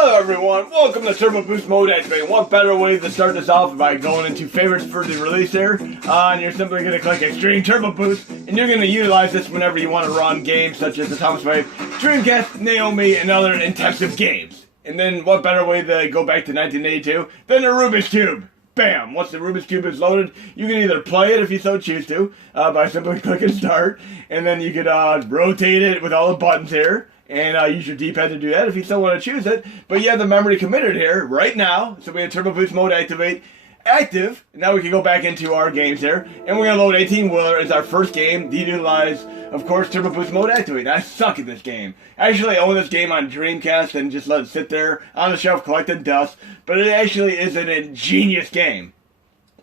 Hello everyone, welcome to Turbo Boost Mode Activate. What better way to start this off by going into favorites for the release here. And you're simply going to click Xtreme Turbo Boost, and you're going to utilize this whenever you want to run games such as the Thomas Wave, Dreamcast, Naomi, and other intensive games. And then what better way to go back to 1982 than a Rubik's Cube? Bam! Once the Rubik's Cube is loaded, you can either play it if you so choose to, by simply clicking start, and then you could rotate it with all the buttons here. And use your D-pad to do that if you still want to choose it. But you have the memory committed here right now. So we have Turbo Boost Mode Activate active. Now we can go back into our games here. And we're going to load 18 Wheeler as our first game. Utilize, of course, Turbo Boost Mode Activate. I suck at this game. Actually, I own this game on Dreamcast and just let it sit there on the shelf collecting dust. But it actually is an ingenious game.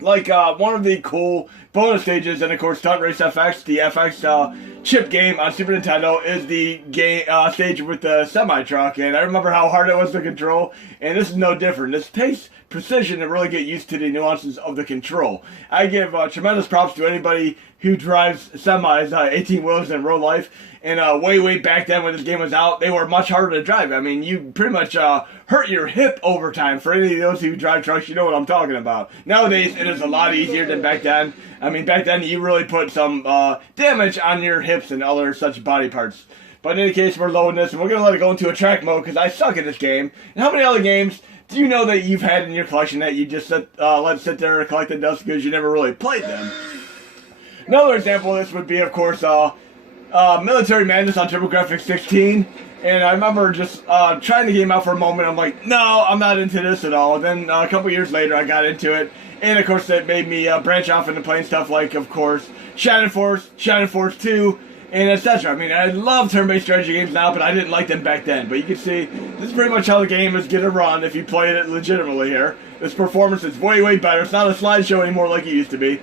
Like, one of the cool bonus stages, and of course, Stunt Race FX, the FX chip game on Super Nintendo, is the game stage with the semi-truck, and I remember how hard it was to control, and this is no different. This takes precision to really get used to the nuances of the control. I give tremendous props to anybody who drives semis, 18-wheelers in real life, and way back then when this game was out, they were much harder to drive. I mean, you pretty much hurt your hip over time. For any of those who drive trucks, you know what I'm talking about. Nowadays, it is a lot easier than back then. I mean, back then, you really put some damage on your hips and other such body parts. But in any case, we're loading this, and we're going to let it go into a track mode, because I suck at this game. And how many other games do you know that you've had in your collection that you just let sit there and collect the dust because you never really played them? Another example of this would be, of course, Military Madness on TurboGrafx 16. And I remember just trying the game out for a moment. I'm like, no, I'm not into this at all. And then a couple years later, I got into it. And, of course, it made me branch off into playing stuff like, of course, Shannon Force 2, and etc. I mean, I love turn-based strategy games now, but I didn't like them back then. But you can see, this is pretty much how the game is going to run if you play it legitimately here. This performance is way better. It's not a slideshow anymore like it used to be.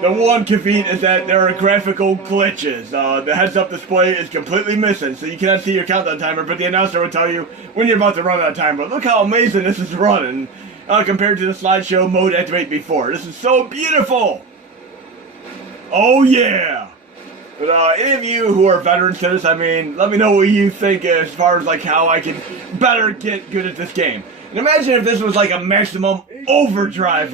The one caveat is that there are graphical glitches. The heads-up display is completely missing, so you cannot see your countdown timer, but the announcer will tell you when you're about to run out of time. But look how amazing this is running compared to the slideshow mode activate before. This is so beautiful! Oh yeah! But any of you who are veterans to this, I mean, let me know what you think as far as like how I can better get good at this game. And imagine if this was like a maximum overdrive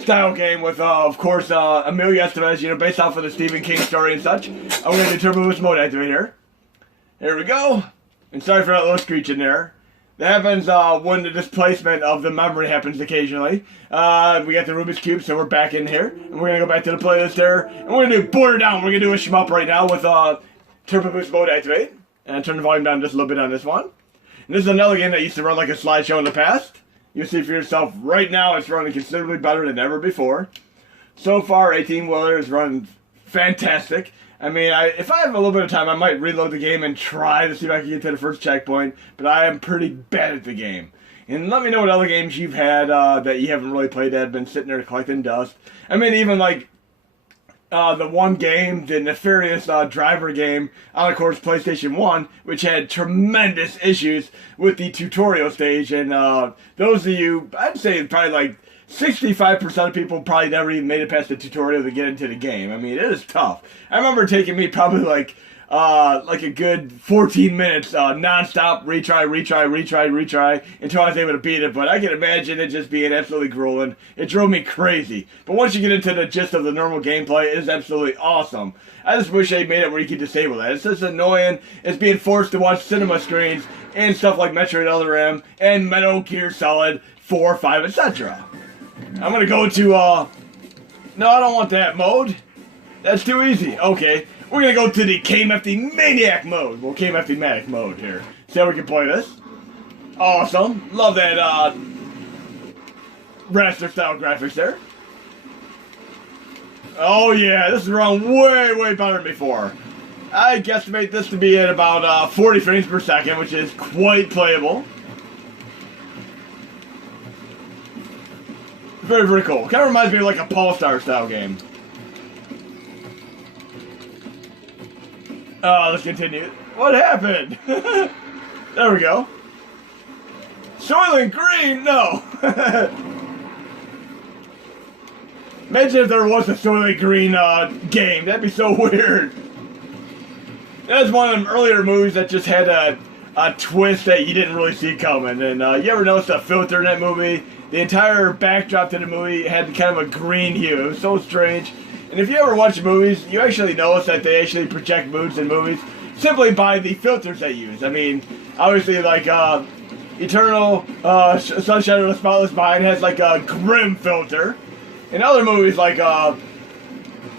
style game with, of course, Emilio Estevez, you know, based off of the Stephen King story and such. I'm going to do Turbo Boost Mode Activate here. Here we go. And sorry for that little screech in there. That happens when the displacement of the memory happens occasionally. We got the Rubik's Cube, so we're back in here. And we're going to go back to the playlist there. And we're going to do Border Down. We're going to do a shmup right now with Turbo Boost Mode Activate. And turn the volume down just a little bit on this one. And this is another game that used to run like a slideshow in the past. You'll see for yourself right now it's running considerably better than ever before. So far, 18-wheeler is running fantastic. I mean, if I have a little bit of time, I might reload the game and try to see if I can get to the first checkpoint. But I am pretty bad at the game. And let me know what other games you've had that you haven't really played that have been sitting there collecting dust. I mean, even like the one game, the nefarious driver game on, of course, PlayStation 1, which had tremendous issues with the tutorial stage. And those of you, I'd say probably like 65% of people probably never even made it past the tutorial to get into the game. I mean, it is tough. I remember taking me probably like a good 14 minutes non-stop retry until I was able to beat it. But I can imagine it just being absolutely grueling. It drove me crazy. But once you get into the gist of the normal gameplay, it is absolutely awesome. I just wish they made it where you could disable that. It's just annoying. It's being forced to watch cinema screens and stuff like Metroid Other M and Metal Gear Solid 4, 5, etc. I'm going to go to, no, I don't want that mode. That's too easy. Okay. We're going to go to the KMFD Maniac mode. Well, KMFD Maniac mode here. See how we can play this. Awesome. Love that, raster style graphics there. Oh yeah, this is running way better than before. I guesstimate this to be at about 40 frames per second, which is quite playable. Very cool. Kind of reminds me of like a Polestar style game. Let's continue. What happened? There we go. Soylent Green? No. Imagine if there was a Soylent Green game. That'd be so weird. That was one of them earlier movies that just had a a twist that you didn't really see coming. And you ever notice the filter in that movie? The entire backdrop to the movie had kind of a green hue. It was so strange. And if you ever watch movies, you actually notice that they actually project moods in movies simply by the filters they use. I mean, obviously, like Eternal Sunshine of the Spotless Mind has like a grim filter. In other movies, like I'm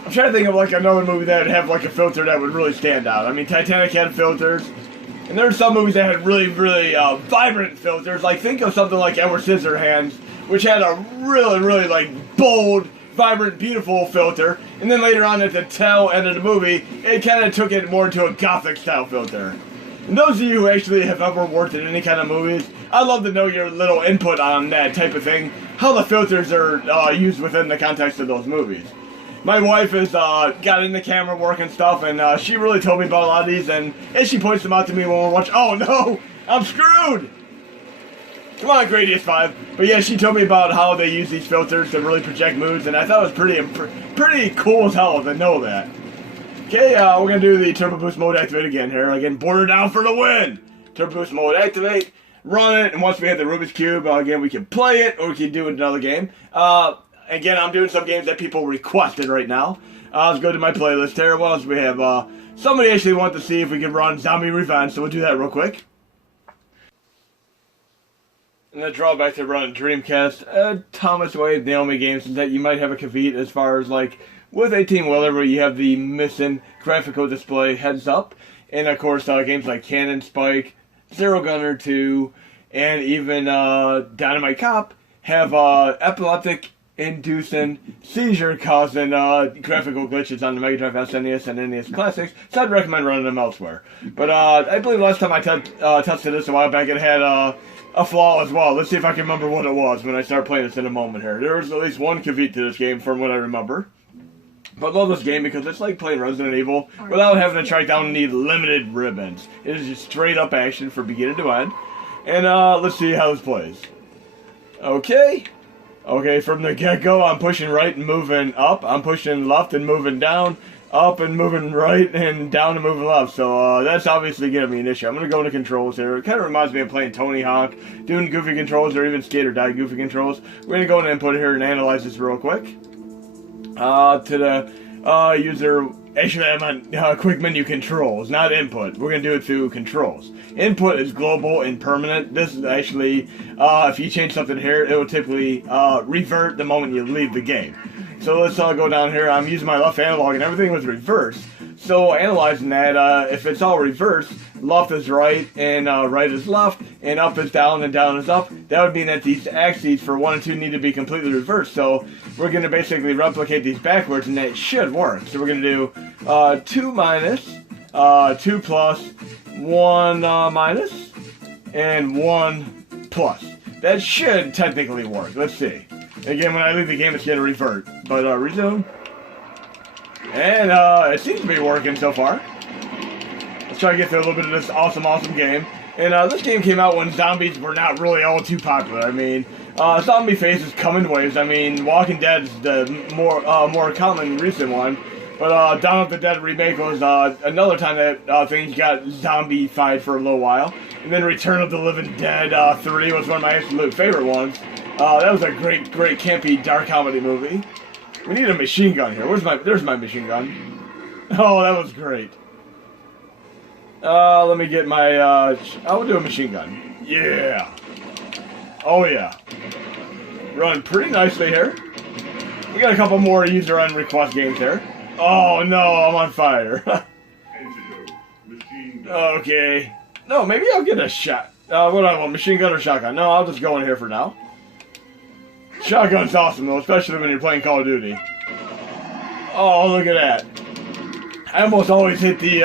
trying to think of like another movie that would have like a filter that would really stand out. I mean, Titanic had filters. And there are some movies that had really, really vibrant filters. Like, think of something like Edward Scissorhands, which had a really, really, like, bold, vibrant, beautiful filter. And then later on at the tail end of the movie, it kind of took it more into a Gothic-style filter. And those of you who actually have ever worked in any kind of movies, I'd love to know your little input on that type of thing. How the filters are used within the context of those movies. My wife has got into camera work and stuff, and she really told me about a lot of these, and she points them out to me when we're watching. Oh no, I'm screwed! Come on, Gradius 5. But yeah, she told me about how they use these filters to really project moods, and I thought it was pretty cool as hell to know that. Okay, we're gonna do the Turbo Boost mode activate again here. Again, border down for the win! Turbo Boost mode activate, run it, and once we hit the Rubik's Cube, again, we can play it, or we can do another game. Again, I'm doing some games that people requested right now. Let's go to my playlist here. What else we have? Somebody actually wanted to see if we could run Zombie Revenge, so we'll do that real quick. And the drawback to run Dreamcast, Thomas Wade, Naomi games is that you might have a caveat as far as like with 18-wheeler where you have the missing graphical display heads up. And of course, games like Cannon Spike, Zero Gunner 2, and even Dynamite Cop have epileptic inducing seizure causing graphical glitches on the Mega Drive, SNES, and NES Classics, so I'd recommend running them elsewhere. But I believe last time I tested this a while back, it had a flaw as well. Let's see if I can remember what it was when I start playing this in a moment here. There was at least one caveat to this game from what I remember. But I love this game because it's like playing Resident Evil without having to track down any limited ribbons. It is just straight up action from beginning to end. And let's see how this plays. Okay, from the get-go, I'm pushing right and moving up. I'm pushing left and moving down. Up and moving right and down and moving left. So that's obviously going to be an issue. I'm going to go into controls here. It kind of reminds me of playing Tony Hawk, doing goofy controls, or even Skate or Die goofy controls. We're going to go into input here and analyze this real quick. To the user... Actually, I'm on quick menu controls, not input. We're going to do it through controls. Input is global and permanent. This is actually, if you change something here, it will typically revert the moment you leave the game. So let's go down here. I'm using my left analog and everything was reversed. So analyzing that, if it's all reversed, left is right and right is left, and up is down and down is up, that would mean that these axes for 1 and 2 need to be completely reversed. So we're going to basically replicate these backwards, and that should work. So we're going to do 2 minus, 2 plus, 1 minus, and 1 plus. That should technically work. Let's see. Again, when I leave the game, it's going to revert. But resume. And it seems to be working so far. Let's try to get through a little bit of this awesome game. And this game came out when zombies were not really all too popular. I mean, zombie phases come in waves. I mean, Walking Dead is the more common recent one. But Dawn of the Dead remake was another time that things got zombie-fied for a little while. And then Return of the Living Dead 3 was one of my absolute favorite ones. That was a great campy dark comedy movie. We need a machine gun here. There's my machine gun. Oh, that was great. Let me get my, I will do a machine gun. Yeah. Oh yeah. Running pretty nicely here. We got a couple more user on request games here. Oh no, I'm on fire. Okay. No, maybe I'll get a shot. What do I want, machine gun or shotgun? No, I'll just go in here for now. Shotgun's awesome though, especially when you're playing Call of Duty. Oh, look at that. I almost always hit the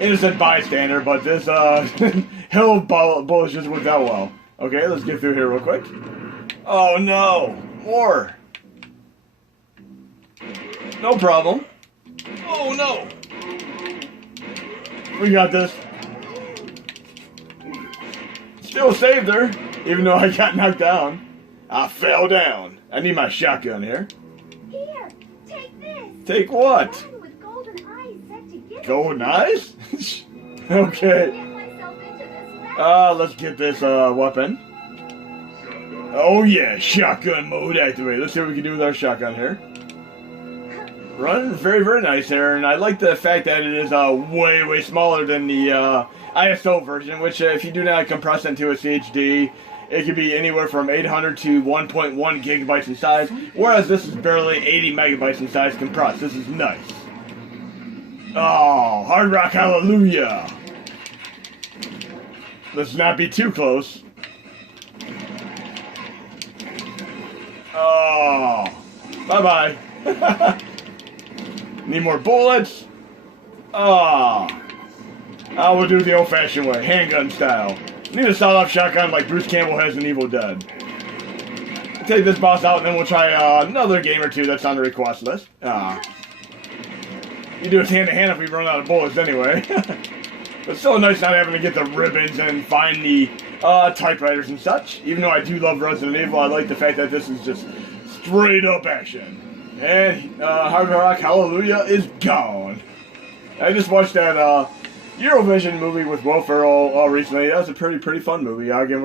innocent bystander, but this hill bullets just worked out well. Okay, let's get through here real quick. Oh no, more. No problem. Oh no. We got this. Still saved her, even though I got knocked down. I fell down. I need my shotgun here. Here, take this. Take what? One with golden eyes set to give Golden eyes? Okay. Get myself into this Let's get this weapon. Oh yeah, shotgun mode activated. Let's see what we can do with our shotgun here. Running very, very nice here, and I like the fact that it is way, way smaller than the ISO version, which if you do not compress into a CHD, it could be anywhere from 800 to 1.1 gigabytes in size, whereas this is barely 80 megabytes in size compressed. This is nice. Oh, Hard Rock Hallelujah. Let's not be too close. Oh, bye-bye. Need more bullets? I will do the old-fashioned way, handgun style. Need a sawed-off shotgun like Bruce Campbell has in Evil Dead. Take this boss out, and then we'll try another game or two that's on the request list. You do it hand-to-hand if we run out of bullets anyway. It's so nice not having to get the ribbons and find the typewriters and such. Even though I do love Resident Evil, I like the fact that this is just straight-up action. And Hard Rock Hallelujah is gone. I just watched that Eurovision movie with Will Ferrell recently. That was a pretty fun movie. I'll give